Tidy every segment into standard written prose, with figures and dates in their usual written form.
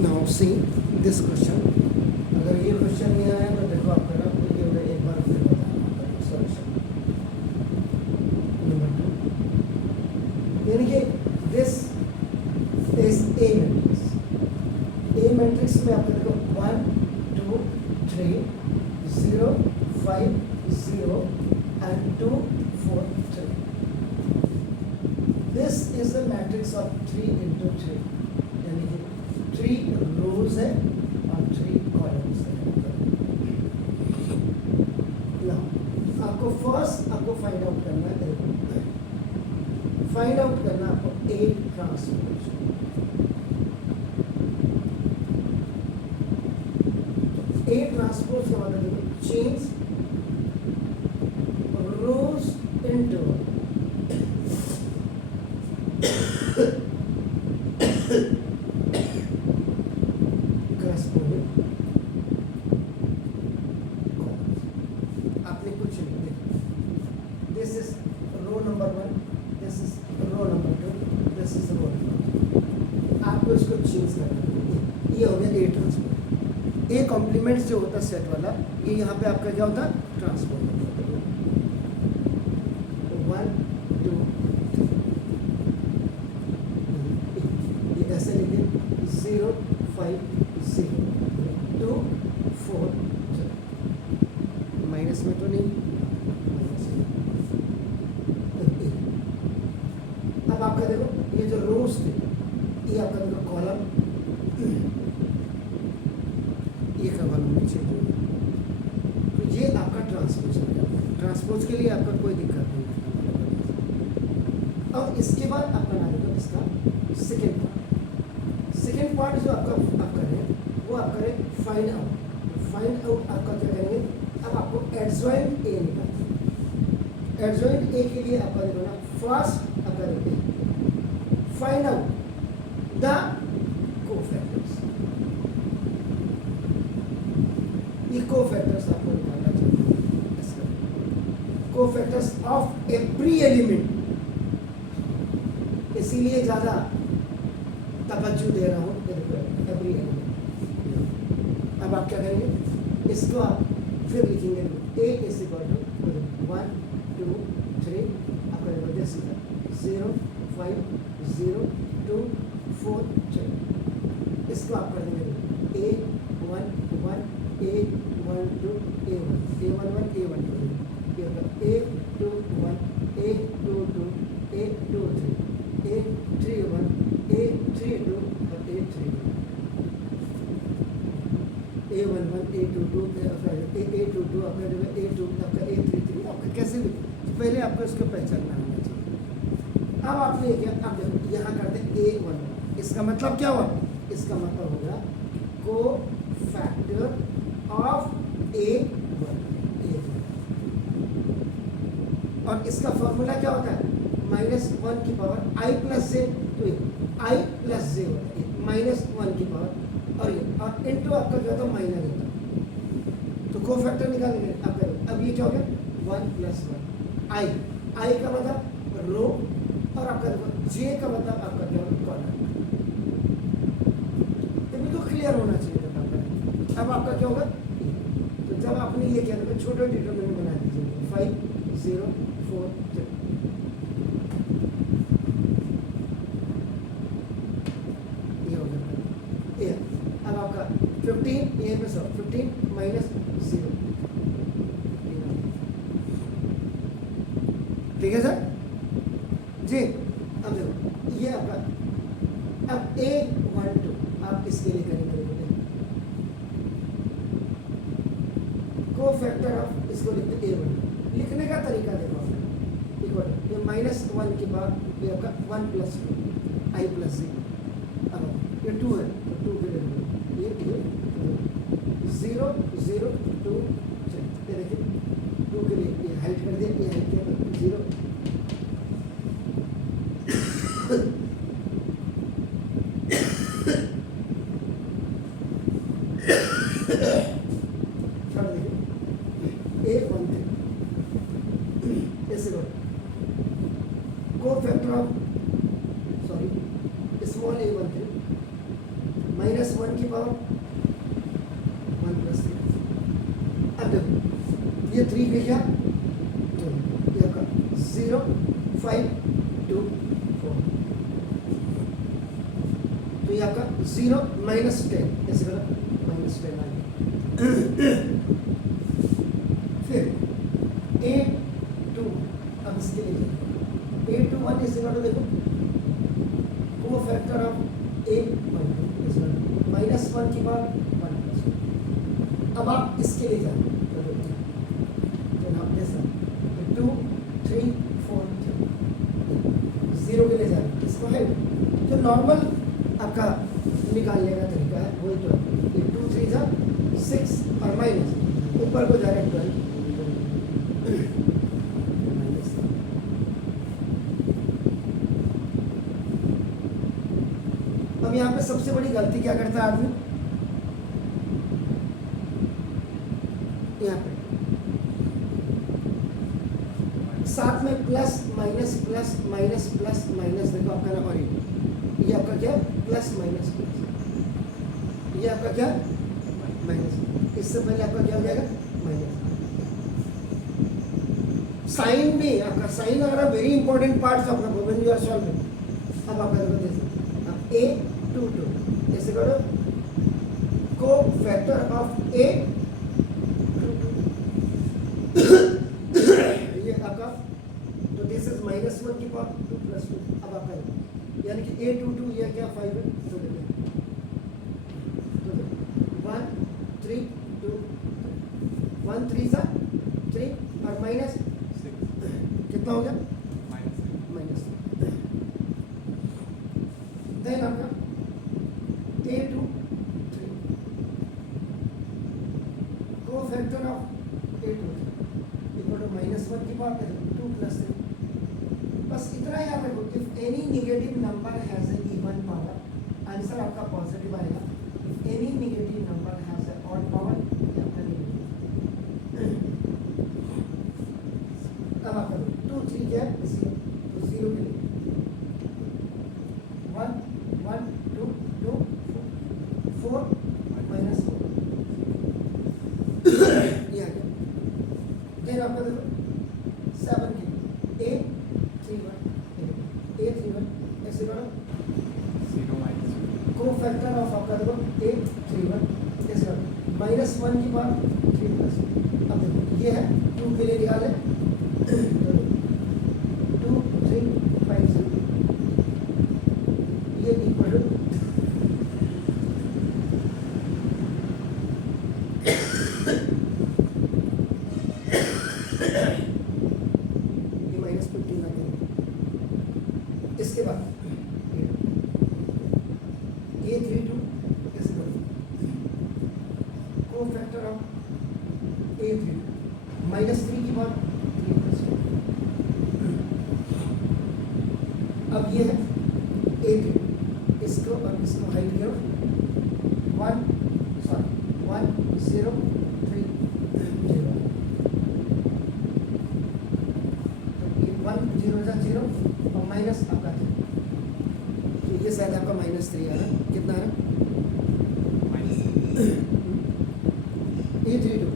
Now see this question. अगर ये question नहीं आया तो देखो आपका ना ये मैं एक बार फिर बताना सॉल्यूशन. नंबर 2 यानी कि this is a matrix. A matrix में आपको देखो 1 2 3 0 5 0 and 2 4 3. This is a matrix of 3 into 3. यानी कि 3 rows है और 3 columns है. Now, आपको फर्स्ट आपको फाइंड आउट करना है. फाइंड आउट करना आपको A ट्रांसपोज. A ट्रांसपोज का मतलब देखो change rows into corresponding columns. आपने कुछ नहीं देखा. This is row number 1, this is row number 2, this is row number 3. आपको इसको चेंज करना है. ये हो गया A ट्रांसपोज. A कॉम्प्लीमेंट्स जो होता है सेट वाला, ये यहाँ पे आपका क्या होता है ट्रांसपोज. 1 2 ये ऐसे लिखे 0 5 0 2 4 माइनस में तो नहीं. माइनस में. अब आपका देखो ये जो रोज थे ये आपका देखो कॉलम, ये का कॉलम नीचे जो है. तो ये आपका ट्रांसपोज है. ट्रांसपोज के लिए आपका कोई दिक्कत नहीं. अब इसके बाद आप बना देगा इसका सेकेंड पार्ट. सेकेंड पार्ट जो आपका आप करें वो आप करें फाइंड आउट. फाइंड आउट आपका क्या करेंगे. अब आपको एडजॉइंट ए निकालना. एडजॉइंट ए के लिए आपका देखो ना फर्स्ट आप करेंगे फाइंड आउट द कोफैक्टर्स. ये कोफैक्टर्स आपको निकालना चाहिए. Cofactors of every element. इसीलिए ज़्यादा तवज्जो दे रहा हूँ एवरी एलिमेंट. अब आप क्या करेंगे इसको आप फिर लिखेंगे A इज इक्वल टू 1 2 3 आपका देखो 0 5 0 2 4 3. इसको आप कर देंगे A 1 1 A 1 2 A 1 A 1 1 A 1 2 A 2 1 A 2 2 A 2 3 A 3 1 A 3 2 और A 3 2. A 1 1 A 2 2 A 2 2 आपका जो है A 2 आपका A 3 3 आपका कैसे भी पहले आपको इसको पहचानना होना चाहिए. अब आपने क्या अब देखो यहाँ करते A 1 1. इसका मतलब क्या हुआ. इसका मतलब होगा को फैक्टर ऑफ A 1 और इसका फॉर्मूला क्या होता है -1 की पावर I प्लस जे. तो I प्लस जे होता है -1 की पावर और ये और इनटू आपका क्या होता है माइनस होता है. तो कोफैक्टर निकालेंगे आप करो. अब ये क्या हो गया 1 + 1 I का मतलब रो और आपका जे का मतलब आपका क्या होगा कॉलम. ये बिल्कुल क्लियर होना चाहिए. अब आपका क्या होगा. तो जब आपने ये किया तो छोटे डिटरमिनेंट बना दीजिए 5 0 4 3. ये हो गया. अब आपका 15 ये पे 15 - 0. ठीक है सर जी. अब देखो ये आपका अब A 1 2 आप इसके लिए करेंगे कोफैक्टर ऑफ इसको लिखते A 1. लिखने का तरीका देखो इक्वल ये -1 के बाद ये आपका 1 + 2 I प्लस जे. अब ये 2 है तो 2 के लिए ये 0 0 2 3. ये देखिए 2 के लिए ये हाइट कर दिया. ये हाइट किया 0 कोफैक्टर ऑफ स्मॉल a 1 3 -1 1 की पावर 1 प्लस 3। अब देखो ये 3 पे क्या तो ये आपका 0 5 2 4, तो ये आपका 0 -10 ऐसे करो -10 आ गया। फिर A2 अब इसके लिए A21 इस जगह देखो को फैक्टर ऑफ A12 -1 की पावर 1 प्लस। अब आप इसके लिए जाओ तो आप जैसा 2 3 4 0 के लिए जाए इसको है जो नॉर्मल आपका निकालने का तरीका है वही तो है। 2 3 जा 6 और माइनस ऊपर को डायरेक्ट 12 अब यहाँ पे सबसे बड़ी गलती क्या करता है आदमी, यहाँ पे साथ में प्लस माइनस देखो आपका ना, और ये आपका क्या प्लस माइनस ये आपका क्या माइनस, इससे पहले आपका क्या हो जाएगा माइनस। साइन भी आपका साइन अगर very important part of when you are solving. अब आपका देखो जैसे A22 ऐसे करो को फैक्टर ऑफ A ये आपका तो दिस इज -1 की पावर 2 प्लस 2। अब आपका यानी कि A22 ये क्या 5 है तो देखो 1 3 2 1 3 सा 3 और माइनस 6 कितना हो गया माइनस। देन आपका A2 3 को factor of A2 equal to -1 की पावर 2 प्लस 3। बस इतना याद रखो if any negative number has a even power answer आपका पॉजिटिव आएगा। If any negative number has a odd power ये आपका नेगेटिव। अब आपका 2 3 क्या है इसी तो 0 के लिए 1 1 2 2 4 माइनस 4 ये आ गया। देन आपका देखो 7 के A31 ऐसे करो 0 -2 को फैक्टर ऑफ आपका देखो A31 ऐसे करो -1 की पावर 3 प्लस। अब देखो ये है 2 के लिए निकाले 2 3 5 7 ये इक्वल टू -15 आ गया। इसके बाद A32 कैसे करो को फैक्टर ऑफ A32 -3 की पावर 3 प्लस। अब ये है A32 इसको और इसको हाइड करो 1 0 3 0 1 0 0 और माइनस आपका 3 तो ये शायद आपका -3 आ रहा है। कितना आ रहा है A32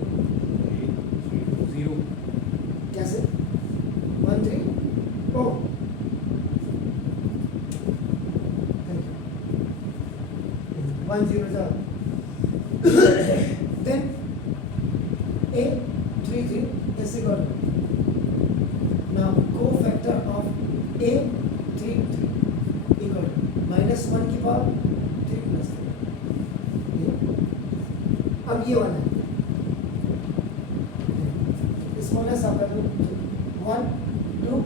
0 कैसे 1 3 ओ 1 0 0 देन A33 ऐसे कर लो। Now co-factor of A33 equal to -1 की पावर 3 प्लस 3। अब ये वाला स्मॉलेस्ट आपका 1 2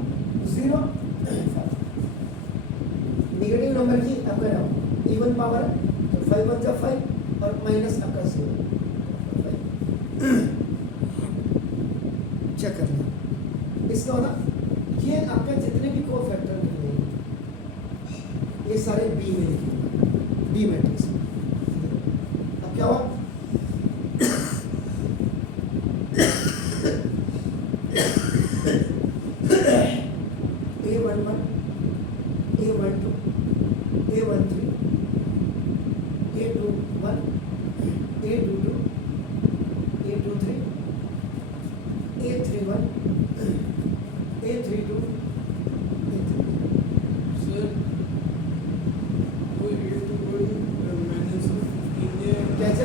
0 5 नेगेटिव नंबर की आपका नाम इवन पावर तो 5 1 जा 5 और माइनस आपका 0 चेक कर लें। इसका होगा ये आपका जितने भी को फैक्टर निकलेंगे ये सारे बी में लिखेंगे बी मैट्रिक्स में। अब क्या हुआ A11 A12 A13 A22 A21 A22 A23 A31 A32 sir वो A21 माइनस 15 है कैसे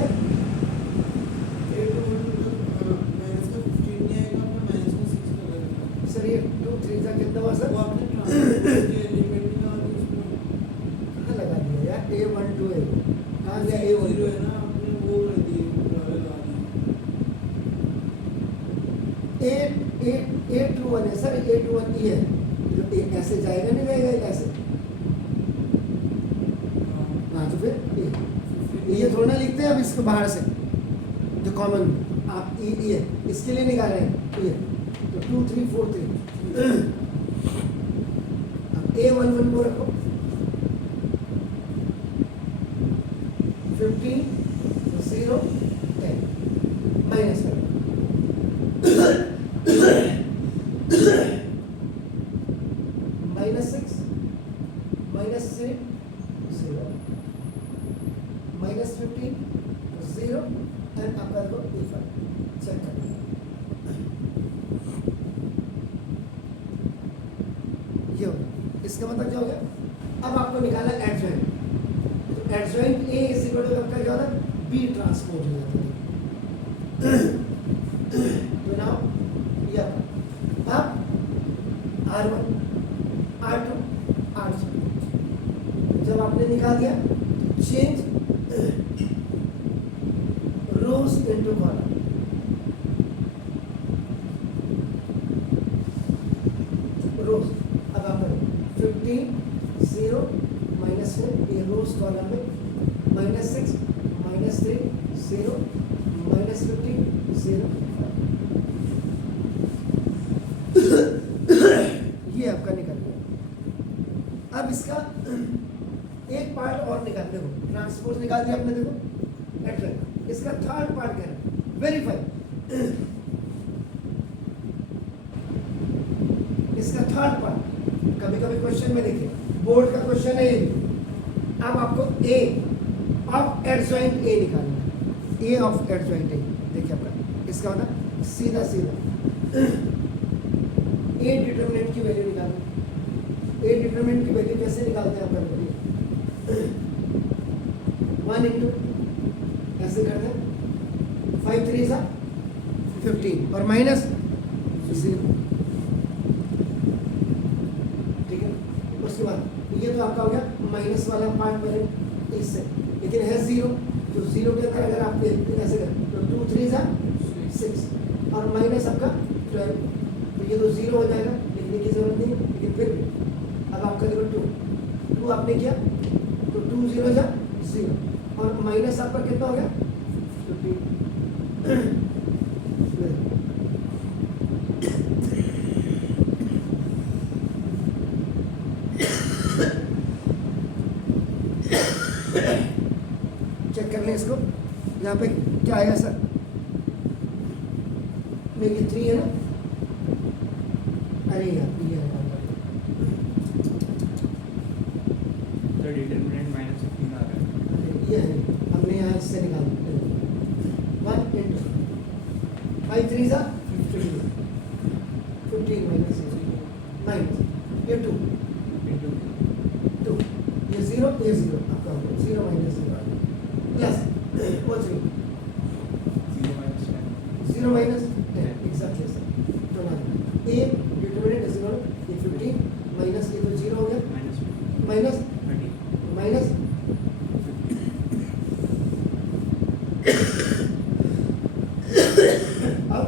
A21 माइनस का 15 नहीं आएगा आपका माइनस का 6 लगेगा सर ये 2 3 का कितना हुआ सर वो आपने ट्रांसफर के एलिमेंट निकाल दिया उसमें कहाँ लगा दिया यार A12 है कहाँ गया जीरो A12 है ना आपने वो कर दिए लगा दिए A21 है सर A21 ये है तो ऐसे जाएगा नहीं जाएगा ऐसे हाँ तो फिर ये थोड़ा ना लिखते हैं अब इसको बाहर से जो कॉमन आप ये इसके लिए निकाल रहे हैं ये तो 2 3 4 3 अब A11 को रखो 15 0 10 माइनस करो minus 6 minus 3 0 minus 15 0 and up कर दो A5 चेक कर लो ये हो गया इसका मतलब क्या हो गया अब आपको निकालना एडजॉइंट तो adjoint A is equal to आपका क्या होता है B ट्रांसपोज हो जाता है तो नाउ ये अब R1 R2 R3 जब आपने निकाल दिया चेंज रोज इनटू कॉलम रोज अब आप करो 15 0 माइनस 4 ये रोज कॉलम में माइनस 6 माइनस 3 0 माइनस 15 0 ये आपका निकल गया अब इसका एक पार्ट और निकाल देखो ट्रांसपोज निकाल दिया आपने देखो एडजॉइंट इसका थर्ड पार्ट क्या है वेरीफाई इसका थर्ड पार्ट कभी कभी क्वेश्चन में देखिए बोर्ड का क्वेश्चन है ये अब आपको ए ऑफ एडजॉइंट ए निकालना है ए ऑफ एडजॉइंट ए देखिए आपका इसका होना सीधा सीधा ए डिटरमिनेंट की वैल्यू निकालना ए डिटरमिनेंट की वैल्यू कैसे निकालते हैं आप बताइए 1 इंटू ऐसे करते हैं 5 3 सा 15 और माइनस 0 ठीक है उसके बाद ये तो आपका हो गया माइनस वाला पार्ट पहले इससे लेकिन है 0 तो 0 के अंदर अगर आप ऐसे करें तो 2 3 सा 6 और माइनस आपका 12 तो ये तो 0 हो जाएगा लिखने की जरूरत नहीं लेकिन फिर भी अब आपका देखो 2 आपने किया तो 2 0 जा 0 और माइनस आपका कितना हो गया 15 चेक कर लें इसको यहाँ पे क्या आएगा सर मेरी 3 है ना अरे यार ये है तो डिटरमिनेंट माइनस 15 आ रहा है ये है हमने यहाँ इससे निकाल 1 इंटू 5 3 सा 15 माइनस ये 2 इंटू 2 ये 0 ये 0 आपका 0 माइनस 0 प्लस वो 3 0 माइनस 10 0 माइनस 10 एग्जैक्टली सर तो ना ए डिटरमिनेंट इज इक्वल ये 15 माइनस ये तो 0 हो गया माइनस माइनस 30 माइनस अब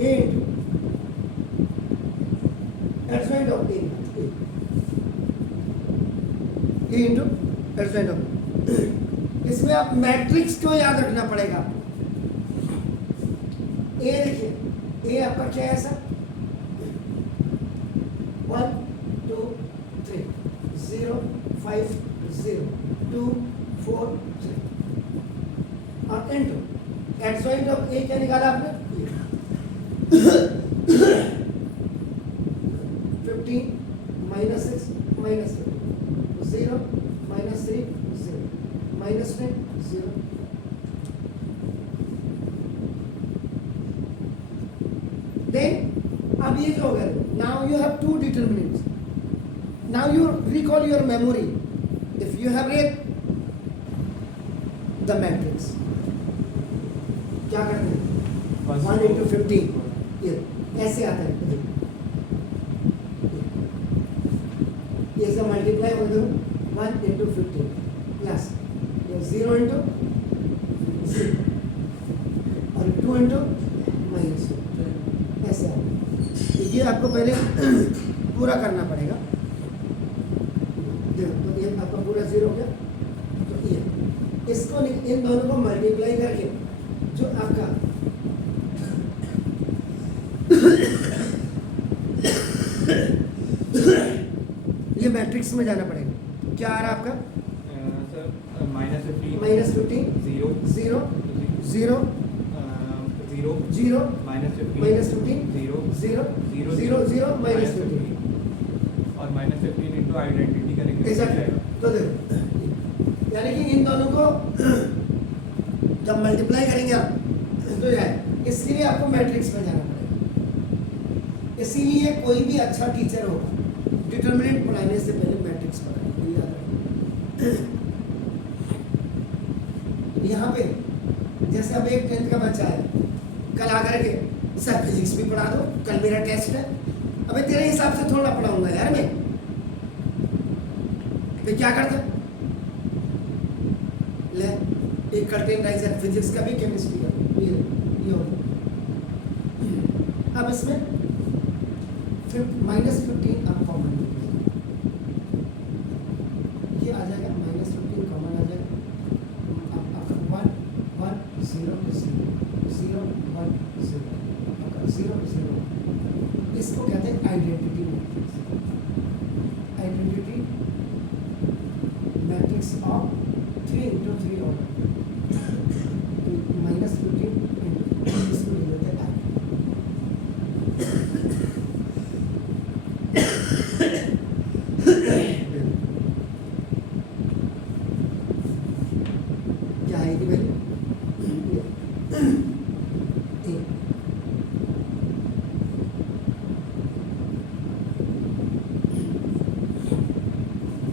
A into adjoint of A into adjoint of इसमें आप मैट्रिक्स क्यों याद रखना पड़ेगा ए देखिए ए आपका क्या है सर 1 2 3 0 5 0 2 4 3 और इनटू एडजॉइंट ऑफ ए क्या निकाला आपने 15 माइनस 6 माइनस 0 माइनस 3 0 -10 0. Then अब ये जो होगा, now you have two determinants. Now you recall your memory. If you have read the matrix, क्या करते हैं? 1 into 15. ये ऐसे आता है. ये सब मल्टीप्लाई हो गया 1 into 15 प्लस 0 into 0 और 2 into -2 ऐसे आता है. ये आपको पहले पूरा करना पड़ेगा. देखो तो ये आपका पूरा 0 हो गया. तो ये इसको इन दोनों को मल्टीप्लाई करके जो आपका ये मैट्रिक्स में जाना पड़ेगा. क्या आ रहा है आपका? सर -15 -15 0 0 0 0 0 -15 0 0 0 0 0 -15 और -15 इंटू आइडेंटिटी करेंगे. एग्जैक्टली. तो देखो यानी कि इन दोनों को जब मल्टीप्लाई करेंगे आप तो जाए, इसके लिए आपको मैट्रिक्स में जाना पड़ेगा. इसीलिए कोई भी अच्छा टीचर होगा डिटरमिनेंट पढ़ाने से पहले मैट्रिक्स पढ़ाएगा. याद रखिए. यहाँ पे जैसे अब एक 10th का बच्चा है, कल आकर के सर फिजिक्स भी पढ़ा दो, कल मेरा टेस्ट है. अबे तेरे हिसाब से थोड़ा पढ़ाऊंगा यार मैं. फिर क्या करता ले एक कर्टेन राइजर फिजिक्स का भी केमिस्ट्री का भी ये होगा. अब इसमें फिर -15 आप कॉमन ये आ जाएगा. -15 कॉमन आ जाएगा. अब आपका 1 1 0 0 0 1 0 आपका 0 0. इसको कहते हैं identity matrix. Identity matrix of 3 into 3 order. -15 इसको ले लेते हैं. क्या आएगी वैल्यू?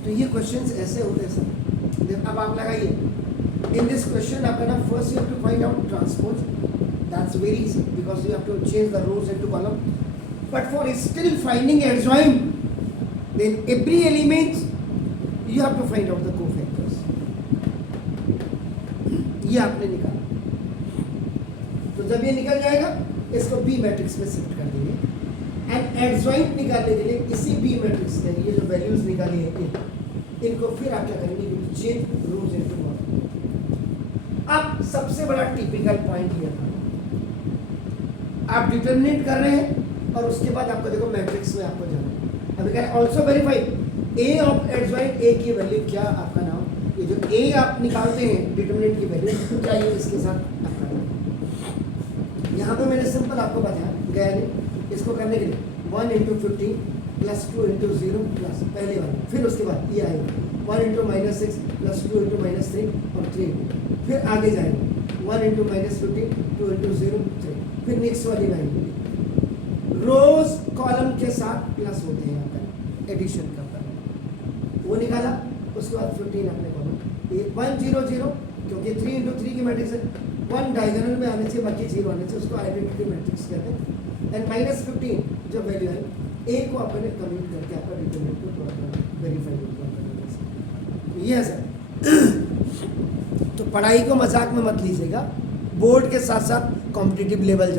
तो ये क्वेश्चंस ऐसे होते हैं सर. अब आप लगाइए. In this question, आपका first you have to find out transpose. That's very easy because you have to change the rows into column. But for still finding adjoint, then every element you have to find out the cofactors. ये आपने निकाला. तो जब ये निकल जाएगा, इसको B matrix में शिफ्ट कर देंगे. एंड एडजॉइंट निकालने के लिए इसी B मैट्रिक्स में ये जो वैल्यूज निकाली है इनको फिर आप क्या करेंगे? चेंज रोज इनटू कॉलम. अब सबसे बड़ा टिपिकल पॉइंट ये था, आप डिटरमिनेट कर रहे हैं और उसके बाद आपको देखो मैट्रिक्स में आपको जाना है. अभी कह रहे also verify A of adjoint. A की वैल्यू क्या आपका नाम, ये जो ए आप निकालते हैं डिटरमिनेंट की वैल्यू क्या ये इसके साथ आपका नाम. यहाँ पे मैंने सिंपल आपको बताया गया नहीं. इसको करने के लिए 1 into 15 प्लस 2 into 0 प्लस पहले वाला. फिर उसके बाद ये आएगा 1 into -6 प्लस 2 into -3 और 3. फिर आगे जाएंगे 1 into -15 2 into 0 3. फिर नेक्स्ट वाली लाइन रोज कॉलम के साथ प्लस होते हैं. यहाँ पर एडिशन करता है वो निकाला. उसके बाद 15 अपने कॉलम 1 0 0 क्योंकि 3 into 3 की मैट्रिक्स है. 1 डायगोनल में आने से बाकी 0 आने से उसको आइडेंटिटी मैट्रिक्स कहते हैं. एंड -15 जो वैल्यू है ए को अपने कम्यूट करके आपका डिटरमिनेंट को वेरीफाई होगा. ये है सर. तो पढ़ाई को मजाक में मत लीजिएगा. बोर्ड के साथ साथ कॉम्पिटिटिव लेवल